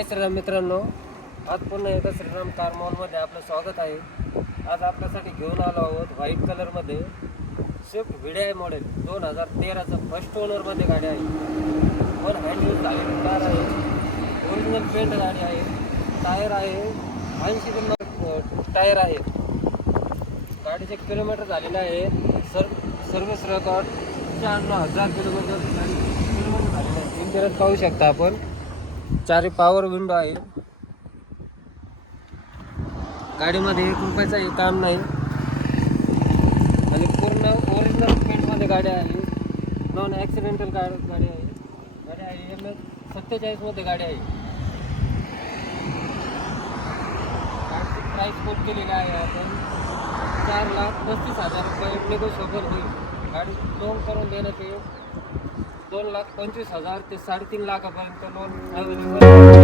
जय श्रीराम मित्रांनो, आज पुन्हा एकदा श्रीराम कार मॉलमध्ये आपलं स्वागत आहे. आज आपल्यासाठी घेऊन आलो आहोत व्हाईट कलरमध्ये स्विफ्ट VDI मॉडेल 2013चा फर्स्ट ओनरमध्ये गाडी आहे. वन हँड यूज झालेली कार आहे. ओरिजिनल पेंट गाडी आहे. टायर आहे 80 किलोमीटर टायर आहे. गाडीचे किलोमीटर झालेले आहे. सर्व्हिस रेकॉर्ड 94,000 किलोमीटर झालेलं आहे. इंटेरियर पाहू शकता आपण. चारी पॉवर विंडो आहे. गाडीमध्ये 1 रुपयाचाही काम नाही आणि पूर्ण ओरिजिनल पेंटमध्ये गाडी आहे. नॉन ॲक्सिडेंटल गाडी आहे. गाडी आहे MS47 मध्ये गाडी आहे. गाडीची प्राईस कोट केलेली आहे आपण 4,35,000 रुपये नेगोशिएबल होईल. गाडी लोन करून देण्यात येईल. 2,25,000 ते 3.5 लाखापर्यंत लोन अवेलेबल.